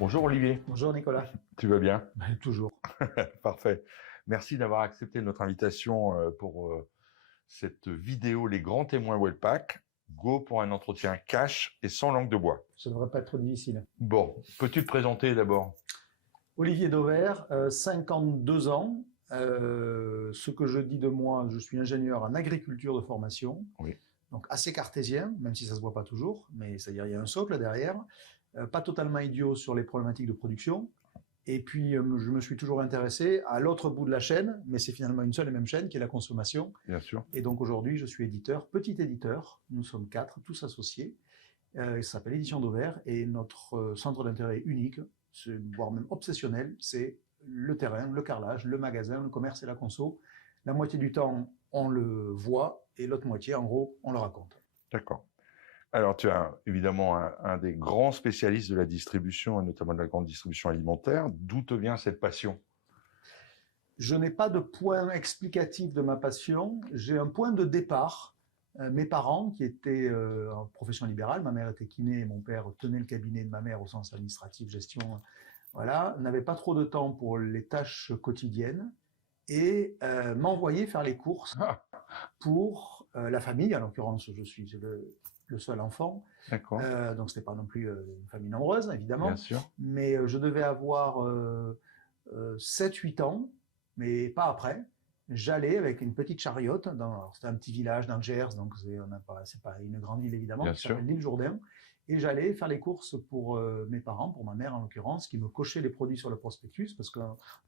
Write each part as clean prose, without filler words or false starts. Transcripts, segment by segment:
Bonjour Olivier, Bonjour Nicolas. tu vas bien? Toujours. Parfait. Merci d'avoir accepté notre invitation pour cette vidéo Les grands témoins Wellpack. Go pour un entretien cash et sans langue de bois. Ça ne devrait pas être trop difficile. Bon, peux-tu te présenter d'abord? Olivier Dauvert, 52 ans. Ce que je dis de moi, je suis ingénieur en agriculture de formation. Oui. Donc assez cartésien, même si ça se voit pas toujours, mais c'est-à-dire il y a un socle derrière. Pas totalement idiot sur les problématiques de production. Et puis, je me suis toujours intéressé à l'autre bout de la chaîne, mais c'est finalement une seule et même chaîne, qui est la consommation. Bien sûr. Et donc aujourd'hui, je suis éditeur, petit éditeur. Nous sommes 4, tous associés. Il s'appelle Édition Dauvert, et notre centre d'intérêt unique, voire même obsessionnel, c'est le terrain, le carrelage, le magasin, le commerce et la conso. La moitié du temps, on le voit, et l'autre moitié, en gros, on le raconte. D'accord. Alors, tu es évidemment un des grands spécialistes de la distribution, et notamment de la grande distribution alimentaire. D'où te vient cette passion? Je n'ai pas de point explicatif de ma passion. J'ai un point de départ. Mes parents, qui étaient en profession libérale, ma mère était kiné et mon père tenait le cabinet de ma mère au sens administratif, gestion, voilà, n'avaient pas trop de temps pour les tâches quotidiennes et m'envoyaient faire les courses pour la famille. En l'occurrence, je suis le seul enfant. D'accord. Donc c'était pas non plus une famille nombreuse, évidemment. Bien sûr. Mais je devais avoir 7-8 ans, mais pas après. J'allais avec une petite chariote, c'était un petit village dans le Gers, donc c'est pas une grande ville évidemment, Bien qui sûr. s'appelle l'île Jourdain. Et j'allais faire les courses pour mes parents, pour ma mère en l'occurrence, qui me cochait les produits sur le prospectus, parce que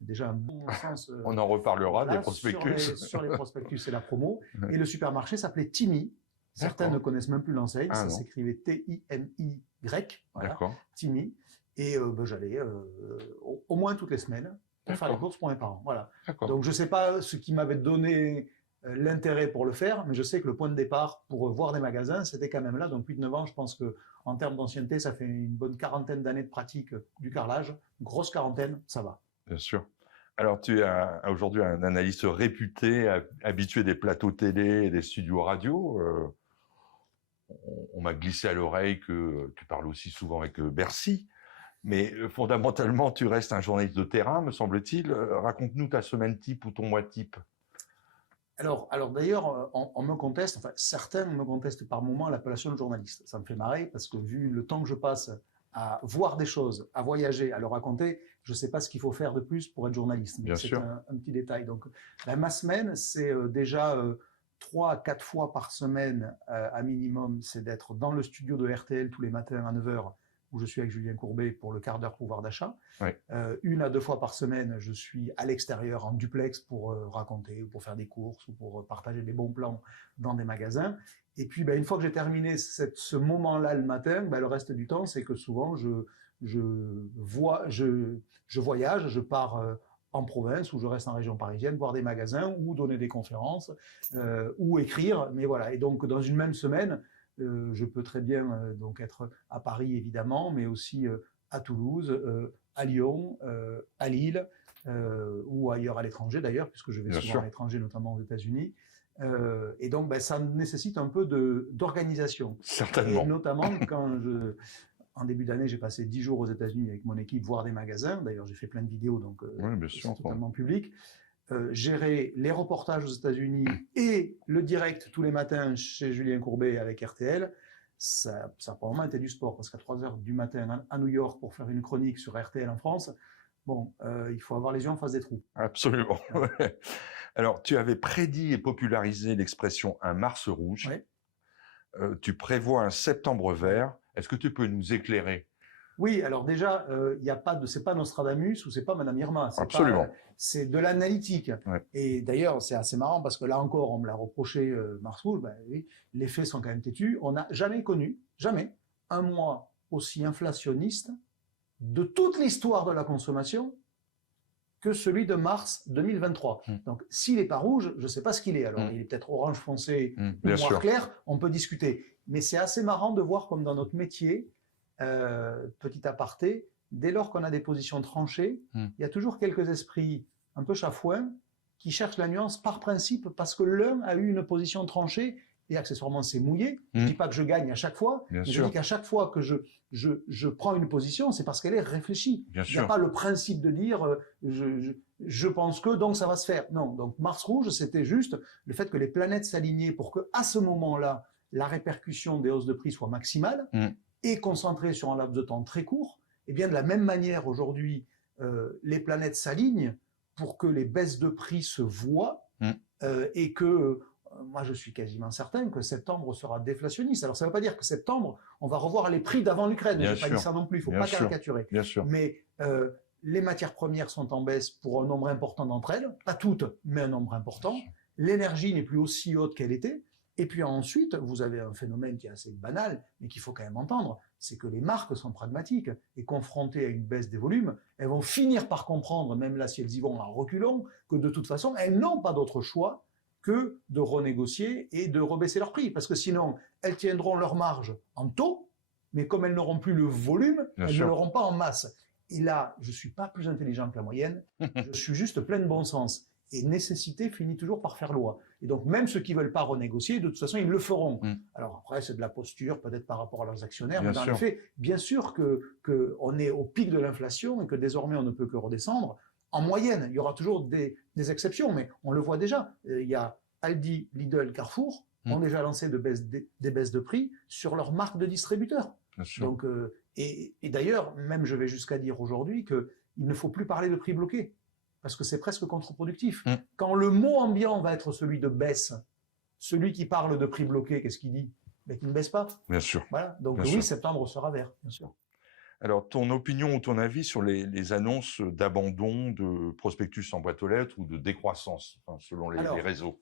déjà un bon sens. On en reparlera Voilà, des prospectus. sur les prospectus, c'est la promo. Et le supermarché s'appelait Timmy. Certains ne connaissent même plus l'enseigne, ça s'écrivait T-I-M-I-Y, voilà, D'accord. Timmy. Et j'allais au moins toutes les semaines pour faire les courses pour mes parents. Voilà. Donc je sais pas ce qui m'avait donné l'intérêt pour le faire, mais je sais que le point de départ pour voir des magasins, c'était quand même là. Donc 8-9 ans, je pense que en termes d'ancienneté, ça fait une bonne quarantaine d'années de pratique du carrelage. Une grosse quarantaine, ça va. Bien sûr. Alors tu es aujourd'hui un analyste réputé, habitué des plateaux télé et des studios radio. On m'a glissé à l'oreille que tu parles aussi souvent avec Bercy. Mais fondamentalement, tu restes un journaliste de terrain, me semble-t-il. Raconte-nous ta semaine type ou ton mois type. Alors d'ailleurs, on me conteste, enfin certains me contestent par moment l'appellation de journaliste. Ça me fait marrer parce que vu le temps que je passe à voir des choses, à voyager, à le raconter, je sais pas ce qu'il faut faire de plus pour être journaliste. Mais c'est un petit détail. Donc ma semaine, c'est déjà 3 à 4 fois par semaine à minimum, c'est d'être dans le studio de RTL tous les matins à 9h, où je suis avec Julien Courbet pour le quart d'heure pouvoir d'achat. Oui. 1 à 2 fois par semaine, je suis à l'extérieur en duplex pour raconter, ou pour faire des courses, ou pour partager des bons plans dans des magasins. Et puis, une fois que j'ai terminé ce moment-là le matin, le reste du temps, c'est que souvent, je voyage, je pars en province, ou je reste en région parisienne, voir des magasins, ou donner des conférences, ou écrire. Mais voilà. Et donc, dans une même semaine, je peux très bien donc être à Paris évidemment, mais aussi à Toulouse, à Lyon, à Lille ou ailleurs à l'étranger d'ailleurs, puisque je vais souvent à l'étranger, notamment aux États-Unis. Et donc ça nécessite un peu d'organisation. Certainement. Et notamment quand en début d'année, j'ai passé 10 jours aux États-Unis avec mon équipe voir des magasins. D'ailleurs, j'ai fait plein de vidéos, donc c'est totalement public. Gérer les reportages aux États-Unis et le direct tous les matins chez Julien Courbet avec RTL, ça probablement été du sport, parce qu'à 3h du matin à New York pour faire une chronique sur RTL en France, il faut avoir les yeux en face des trous. Absolument. Ouais. Alors, tu avais prédit et popularisé l'expression « un Mars rouge ». Ouais. Tu prévois un septembre vert. Est-ce que tu peux nous éclairer? Oui, alors déjà, c'est pas Nostradamus ou c'est pas Madame Irma. Absolument. C'est de l'analytique. Ouais. Et d'ailleurs, c'est assez marrant parce que là encore, on me l'a reproché, Mars rouge. Oui, les faits sont quand même têtus. On n'a jamais connu, un mois aussi inflationniste de toute l'histoire de la consommation que celui de mars 2023. Donc, s'il est pas rouge, je sais pas ce qu'il est. Alors, il est peut-être orange foncé ou noir clair. On peut discuter. Mais c'est assez marrant de voir comme dans notre métier, petit aparté, dès lors qu'on a des positions tranchées, il y a toujours quelques esprits un peu chafouins qui cherchent la nuance par principe parce que l'un a eu une position tranchée et accessoirement c'est mouillé. Je dis pas que je gagne à chaque fois, Bien mais je sûr. dis qu'à chaque fois que je prends une position, c'est parce qu'elle est réfléchie. Bien Il n'y a sûr. pas le principe de dire je pense que donc ça va se faire. Non, donc Mars rouge, c'était juste le fait que les planètes s'alignaient pour que à ce moment-là, la répercussion des hausses de prix soit maximale et concentrée sur un laps de temps très court. Et bien de la même manière aujourd'hui, les planètes s'alignent pour que les baisses de prix se voient et que moi je suis quasiment certain que septembre sera déflationniste. Alors ça ne veut pas dire que septembre on va revoir les prix d'avant l'Ukraine. Je n'ai pas dit ça non plus, il ne faut pas caricaturer. Bien sûr. Mais les matières premières sont en baisse pour un nombre important d'entre elles, pas toutes, mais un nombre important. L'énergie n'est plus aussi haute qu'elle était. Et puis ensuite, vous avez un phénomène qui est assez banal, mais qu'il faut quand même entendre, c'est que les marques sont pragmatiques et confrontées à une baisse des volumes, elles vont finir par comprendre, même là si elles y vont en reculant, que de toute façon, elles n'ont pas d'autre choix que de renégocier et de rebaisser leurs prix. Parce que sinon, elles tiendront leur marge en taux, mais comme elles n'auront plus le volume, elles ne l'auront pas en masse. Et là, je ne suis pas plus intelligent que la moyenne, je suis juste plein de bon sens. Et nécessité finit toujours par faire loi. Et donc, même ceux qui ne veulent pas renégocier, de toute façon, ils le feront. Alors après, c'est de la posture, peut-être par rapport à leurs actionnaires, mais dans les faits, bien sûr qu'on est au pic de l'inflation et que désormais, on ne peut que redescendre. En moyenne, il y aura toujours des exceptions, mais on le voit déjà. Il y a Aldi, Lidl, Carrefour ont déjà lancé des baisses de prix sur leurs marques de distributeurs. Donc, et d'ailleurs, même je vais jusqu'à dire aujourd'hui qu'il ne faut plus parler de prix bloqués. Parce que c'est presque contre-productif. Quand le mot ambiant va être celui de baisse, celui qui parle de prix bloqué, qu'est-ce qu'il dit? Ben, qu'il ne baisse pas. Bien sûr. Voilà. Donc oui, septembre sera vert, bien sûr. Alors, ton opinion ou ton avis sur les annonces d'abandon de prospectus en boîte aux lettres ou de décroissance, selon les réseaux?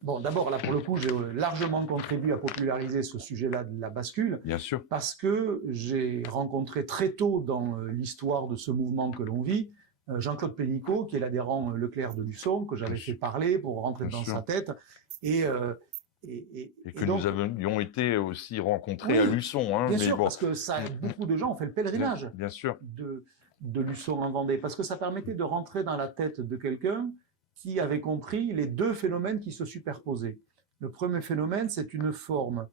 Bon, d'abord, là, pour le coup, j'ai largement contribué à populariser ce sujet-là de la bascule. Bien sûr. Parce que j'ai rencontré très tôt dans l'histoire de ce mouvement que l'on vit, Jean-Claude Pénicaud, qui est l'adhérent Leclerc de Luçon, que j'avais fait parler pour rentrer dans sa tête. Et que nous avions été aussi rencontrés à Luçon. Hein, bien sûr, parce que beaucoup de gens ont fait le pèlerinage bien sûr. de Luçon en Vendée, parce que ça permettait de rentrer dans la tête de quelqu'un qui avait compris les deux phénomènes qui se superposaient. Le premier phénomène, c'est une forme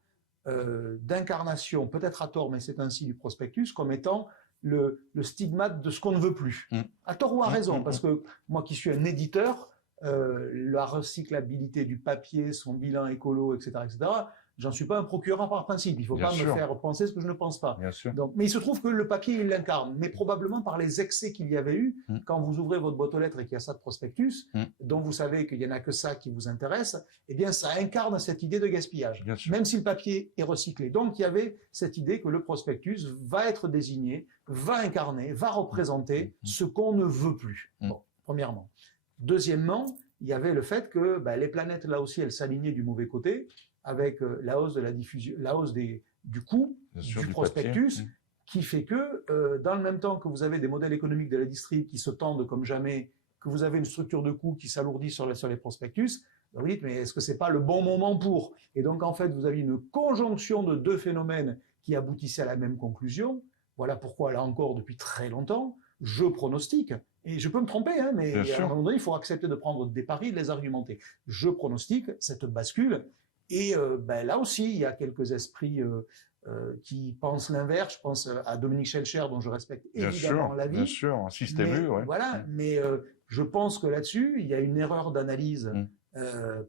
d'incarnation, peut-être à tort, mais c'est ainsi, du prospectus, comme étant le stigmate de ce qu'on ne veut plus. À tort ou à raison, parce que moi qui suis un éditeur, la recyclabilité du papier, son bilan écolo, etc., j'en suis pas un procureur par principe. Il ne faut pas me faire penser ce que je ne pense pas. Donc, mais il se trouve que le papier, il l'incarne, mais probablement par les excès qu'il y avait eu quand vous ouvrez votre boîte aux lettres et qu'il y a ça de prospectus, dont vous savez qu'il n'y en a que ça qui vous intéresse, eh bien ça incarne cette idée de gaspillage, même si le papier est recyclé. Donc il y avait cette idée que le prospectus va être désigné, va incarner, va représenter ce qu'on ne veut plus. Bon, premièrement. Deuxièmement, il y avait le fait que les planètes, là aussi, elles s'alignaient du mauvais côté, avec la hausse de la diffusion, la hausse du coût du prospectus, qui fait que dans le même temps que vous avez des modèles économiques de la distrib qui se tendent comme jamais, que vous avez une structure de coûts qui s'alourdit sur les prospectus, vous dites, mais est-ce que c'est pas le bon moment pour? Et donc, en fait, vous avez une conjonction de deux phénomènes qui aboutissaient à la même conclusion. Voilà pourquoi, là encore, depuis très longtemps, je pronostique, et je peux me tromper, hein, mais à un moment donné, il faut accepter de prendre des paris et de les argumenter. Je pronostique cette bascule. Et là aussi, il y a quelques esprits qui pensent l'inverse. Je pense à Dominique Schelcher, dont je respecte évidemment l'avis. Bien sûr, un système U. Voilà, mais je pense que là-dessus, il y a une erreur d'analyse.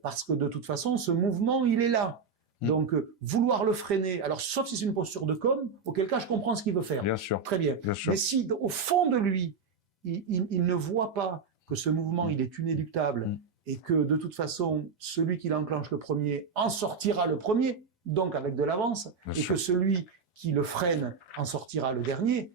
Parce que de toute façon, ce mouvement, il est là. Donc, vouloir le freiner, alors sauf si c'est une posture de com, auquel cas je comprends ce qu'il veut faire. Bien sûr. Très bien. Mais si au fond de lui, il ne voit pas que ce mouvement, il est inéluctable, et que de toute façon, celui qui l'enclenche le premier en sortira le premier, donc avec de l'avance, et que celui qui le freine en sortira le dernier,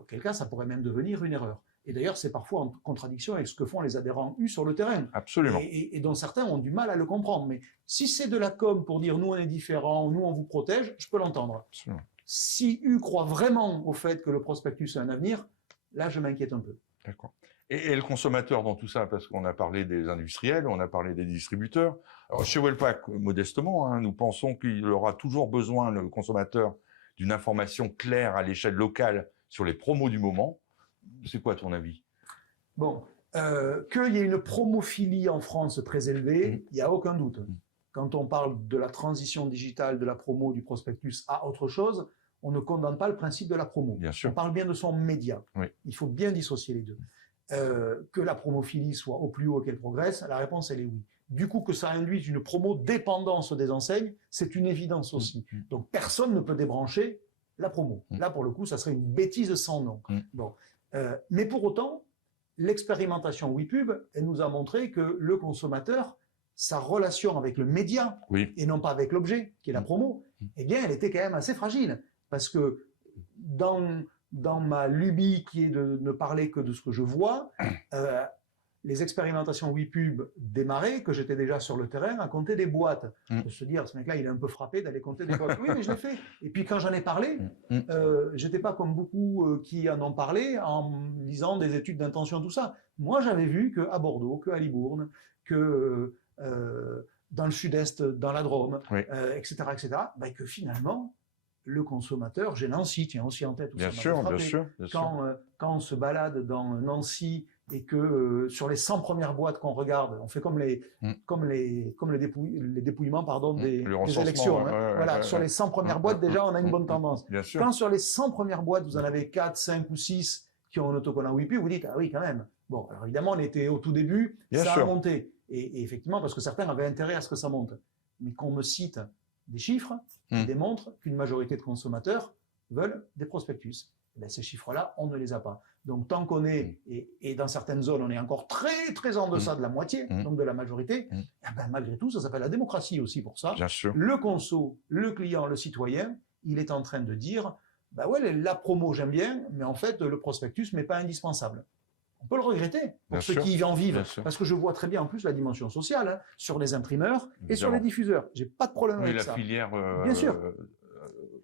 auquel cas ça pourrait même devenir une erreur. Et d'ailleurs, c'est parfois en contradiction avec ce que font les adhérents U sur le terrain. Absolument. Et dont certains ont du mal à le comprendre. Mais si c'est de la com pour dire nous on est différents, nous on vous protège, je peux l'entendre. Si U croit vraiment au fait que le prospectus a un avenir, là je m'inquiète un peu. D'accord. Et le consommateur dans tout ça, parce qu'on a parlé des industriels, on a parlé des distributeurs. Alors, chez Wellpack, modestement, nous pensons qu'il aura toujours besoin, le consommateur, d'une information claire à l'échelle locale sur les promos du moment. C'est quoi ton avis? Bon, qu'il y ait une promophilie en France très élevée, il n'y a aucun doute. quand on parle de la transition digitale, de la promo, du prospectus à autre chose, on ne condamne pas le principe de la promo. Bien sûr. On parle bien de son média. Oui. Il faut bien dissocier les deux. Que la promophilie soit au plus haut et qu'elle progresse, la réponse, elle est oui. Du coup, que ça induise une promo-dépendance des enseignes, c'est une évidence aussi. Donc, personne ne peut débrancher la promo. Là, pour le coup, ça serait une bêtise sans nom. Bon. Mais pour autant, l'expérimentation WePub, elle nous a montré que le consommateur, sa relation avec le média, et non pas avec l'objet, qui est la promo, eh bien, elle était quand même assez fragile. Parce que dans ma lubie qui est de ne parler que de ce que je vois, les expérimentations WePub démarraient, que j'étais déjà sur le terrain, à compter des boîtes. De se dire, ce mec-là, il est un peu frappé d'aller compter des boîtes. Oui, mais je l'ai fait. Et puis quand j'en ai parlé, j'étais pas comme beaucoup qui en ont parlé en lisant des études d'intention, tout ça. Moi, j'avais vu qu'à Bordeaux, qu'à Libourne, que dans le sud-est, dans la Drôme, etc., ben, que finalement, le consommateur, j'ai Nancy, tiens aussi en tête. Bien sûr. Quand on se balade dans Nancy et que sur les 100 premières boîtes qu'on regarde, on fait comme les dépouillements des élections. Sur les 100 premières boîtes, déjà, on a une bonne tendance. Quand sur les 100 premières boîtes, vous en avez 4, 5 ou 6 qui ont un autocollant WePub, vous dites, ah oui, quand même. Bon, alors évidemment, on était au tout début, ça a monté. Et effectivement, parce que certains avaient intérêt à ce que ça monte. Mais qu'on me cite des chiffres qui démontrent qu'une majorité de consommateurs veulent des prospectus. Et bien, ces chiffres-là, on ne les a pas. Donc, tant qu'on est, et dans certaines zones, on est encore très, très en deçà de la moitié, donc de la majorité, eh ben, malgré tout, ça s'appelle la démocratie aussi pour ça. Bien sûr. Le conso, le client, le citoyen, il est en train de dire, bah ouais, la promo, j'aime bien, mais en fait, le prospectus n'est pas indispensable. On peut le regretter pour ceux qui en vivent, parce que je vois très bien en plus la dimension sociale sur les imprimeurs et sur les diffuseurs. J'ai pas de problème avec ça. La filière, bien sûr.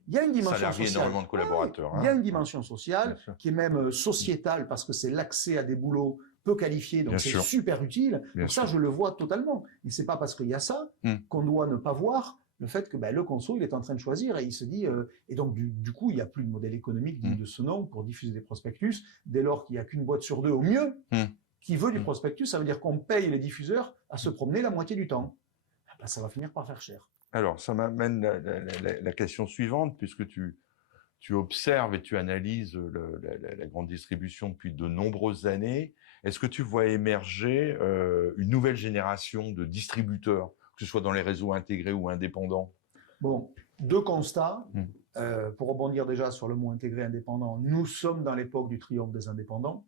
Il y a une dimension sociale. Énormément de collaborateurs. Il y a une dimension sociale qui est même sociétale parce que c'est l'accès à des boulots peu qualifiés, donc c'est super utile. Donc ça, je le vois totalement. Et c'est pas parce qu'il y a ça qu'on doit ne pas voir le fait que le conso, il est en train de choisir et il se dit et donc du coup, il n'y a plus de modèle économique digne de ce nom pour diffuser des prospectus dès lors qu'il n'y a qu'une boîte sur deux au mieux qui veut du prospectus. Ça veut dire qu'on paye les diffuseurs à se promener la moitié du temps. Ben, ça va finir par faire cher. Alors, ça m'amène la question suivante, puisque tu observes et tu analyses la grande distribution depuis de nombreuses années. Est-ce que tu vois émerger une nouvelle génération de distributeurs, que ce soit dans les réseaux intégrés ou indépendants? Bon, deux constats. Pour rebondir déjà sur le mot intégré indépendant, nous sommes dans l'époque du triomphe des indépendants,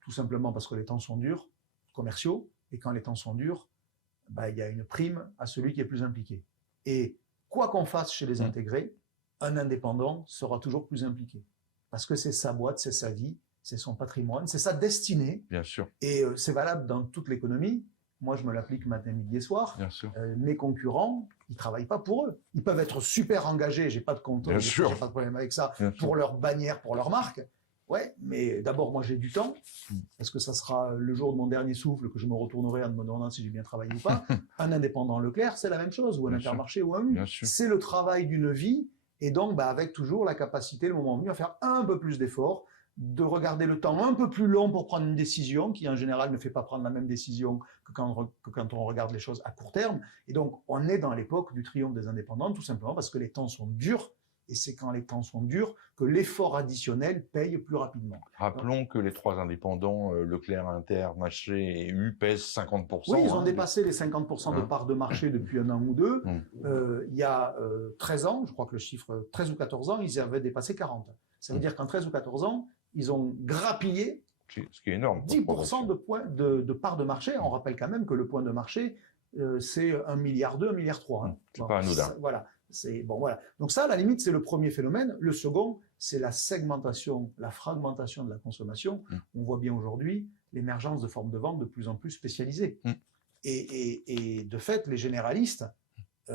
tout simplement parce que les temps sont durs, commerciaux, et quand les temps sont durs, il y a une prime à celui qui est plus impliqué. Et quoi qu'on fasse chez les intégrés, un indépendant sera toujours plus impliqué. Parce que c'est sa boîte, c'est sa vie, c'est son patrimoine, c'est sa destinée. Bien sûr. Et c'est valable dans toute l'économie. Moi, je me l'applique matin, midi et soir. Bien sûr. Mes concurrents, ils travaillent pas pour eux. Ils peuvent être super engagés, j'ai pas de compte, j'ai pas de problème avec ça, pour leur bannière, pour leur marque. Ouais, mais d'abord, moi, j'ai du temps, parce que ça sera le jour de mon dernier souffle que je me retournerai en me demandant si j'ai bien travaillé ou pas. Un indépendant Leclerc, c'est la même chose, ou un Intermarché ou un U. C'est le travail d'une vie, et donc, avec toujours la capacité, le moment venu, à faire un peu plus d'efforts, de regarder le temps un peu plus long pour prendre une décision, qui en général ne fait pas prendre la même décision que quand on regarde les choses à court terme. Et donc, on est dans l'époque du triomphe des indépendants, tout simplement parce que les temps sont durs, et c'est quand les temps sont durs que l'effort additionnel paye plus rapidement. Rappelons que les trois indépendants, Leclerc, Intermarché et U, pèsent 50%. Oui, ils ont dépassé les 50% de part de marché depuis un an ou deux. Il y a 13 ans, je crois que le chiffre 13 ou 14 ans, ils avaient dépassé 40. Ça veut dire qu'en 13 ou 14 ans, ils ont grappillé ce qui est énorme, 10% de part de marché. On rappelle quand même que le point de marché, c'est 1,2 milliard, 1,3 milliard. C'est pas anodin. Voilà. Voilà. Donc ça, à la limite, c'est le premier phénomène. Le second, c'est la segmentation, la fragmentation de la consommation. On voit bien aujourd'hui l'émergence de formes de vente de plus en plus spécialisées. Et de fait, les généralistes,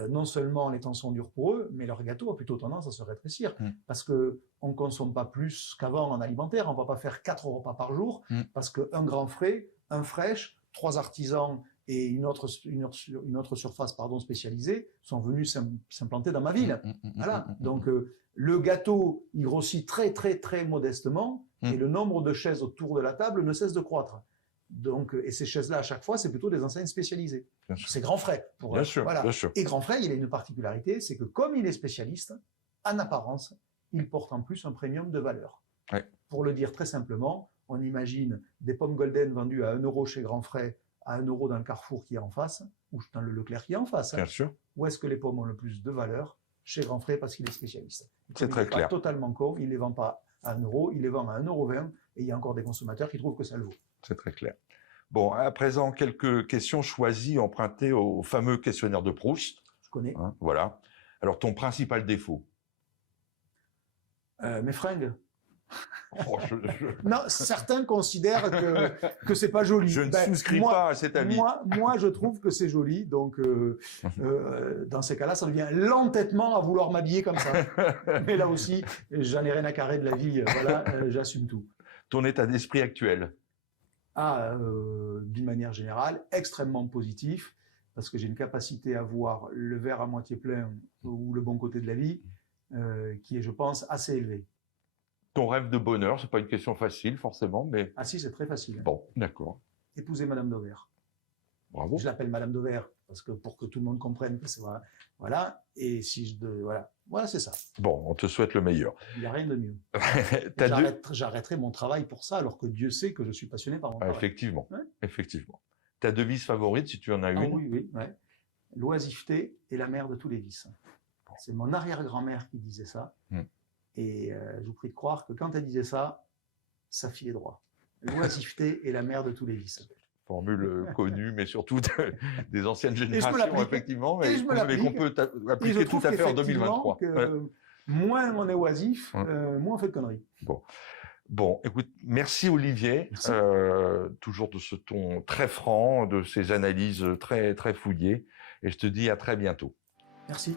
non seulement les temps sont durs pour eux, mais leur gâteau a plutôt tendance à se rétrécir. Parce qu'on ne consomme pas plus qu'avant en alimentaire. On ne va pas faire 4 repas par jour, parce qu'un grand frais, un fraîche, 3 artisans et une autre surface spécialisée sont venus s'implanter dans ma ville. Voilà. Donc le gâteau, il grossit très très très modestement et le nombre de chaises autour de la table ne cesse de croître. Donc, et ces chaises-là, à chaque fois, c'est plutôt des enseignes spécialisées. Bien sûr. C'est Grand Frais. Bien sûr, voilà. bien sûr. Et Grand Frais, il a une particularité, c'est que comme il est spécialiste, en apparence, il porte en plus un premium de valeur. Ouais. Pour le dire très simplement, on imagine des pommes golden vendues à 1 euro chez Grand Frais, à 1 euro dans le Carrefour qui est en face, ou dans le Leclerc qui est en face. Bien sûr. Où est-ce que les pommes ont le plus de valeur? Chez Grand Frais, parce qu'il est spécialiste. C'est très clair. Il n'est pas totalement con, il ne les vend pas à 1 euro, il les vend à 1,20 €, et il y a encore des consommateurs qui trouvent que ça le vaut. C'est très clair. Bon, à présent, quelques questions choisies, empruntées au fameux questionnaire de Proust. Je connais. Hein, voilà. Alors, ton principal défaut? Mes fringues. Oh, Non, certains considèrent que c'est pas joli. Je ne souscris pas à cet avis. Moi, je trouve que c'est joli. Donc, dans ces cas-là, ça devient l'entêtement à vouloir m'habiller comme ça. Mais là aussi, j'en ai rien à carrer de la vie. Voilà, j'assume tout. Ton état d'esprit actuel? D'une manière générale, extrêmement positif, parce que j'ai une capacité à voir le verre à moitié plein ou le bon côté de la vie, qui est, je pense, assez élevée. Ton rêve de bonheur, c'est pas une question facile forcément, mais... Ah si, c'est très facile. Bon, d'accord. Épouser Madame Dauvert. Bravo. Je l'appelle Madame Dauvert, parce que pour que tout le monde comprenne que c'est voilà. Et si voilà, c'est ça. Bon, on te souhaite le meilleur. Il n'y a rien de mieux. J'arrêterai mon travail pour ça, alors que Dieu sait que je suis passionné par mon travail. Effectivement, Ouais. Effectivement. Ta devise favorite, si tu en as une? Oui, ouais. L'oisiveté est la mère de tous les vices. C'est mon arrière-grand-mère qui disait ça. Et je vous prie de croire que quand elle disait ça, ça filait droit. L'oisiveté est la mère de tous les vices. Formule connue, mais surtout des anciennes générations, effectivement, mais qu'on peut appliquer tout à fait en 2023. Moins on est oisif, moins on fait de conneries. Bon, écoute, merci Olivier, toujours de ce ton très franc, de ces analyses très, très fouillées, et je te dis à très bientôt. Merci.